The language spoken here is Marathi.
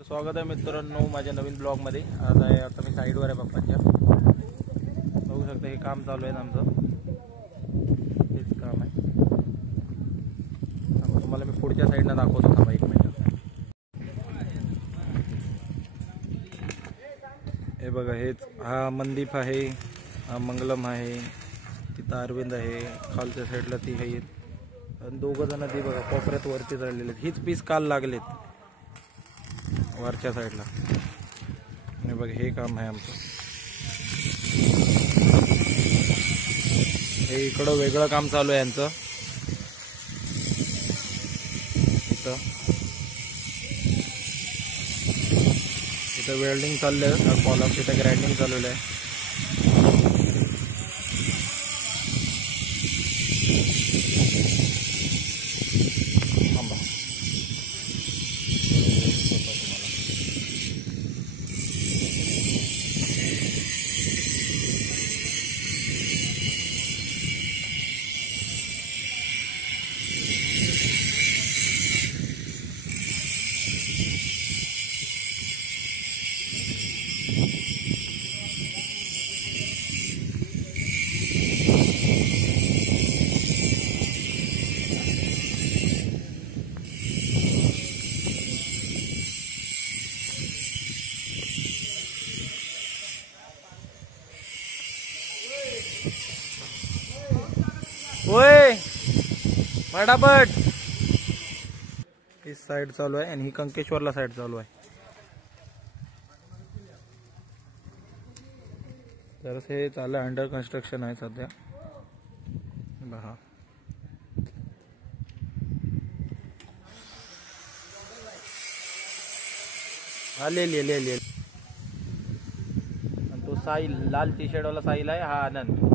स्वागत आहे मित्रांनो माझ्या नवीन ब्लॉग मध्ये। आता मी साईडवर आहे पप्पांच्या। बघू शकता हे काम चालू आहे आमचं, हेच काम आहे। तुम्हाला मी पुढच्या साईडला दाखवतो, थांबा एक मिनिट। हे बघा, हेच हा मनदीप आहे, हा मंगलम आहे, तिथं अरविंद आहे, खालच्या साईडला ती आहेत आणि दोघं जण ती बघा कोपऱ्यात वरती चाललेले आहेत। हीच पीस काल लागलेत वरच्या साईडला। आणि बघ हे काम आहे आमचं। हे इकडं वेगळं काम चालू आहे यांचं। इथं वेल्डिंग चाललंय, कॉलम तिथं ग्राइंडिंग चालू आहे। ओए फटाफट, इस साइड चालू आहे आणि ही कंकेश्वरला साइड चालू आहे। तर हे चालू आहे, अंडर कन्स्ट्रक्शन आहे सध्या। बघा हा ले आणि तो साहिल, लाल टी शर्ट वाला साहिल आहे, हा आनंद।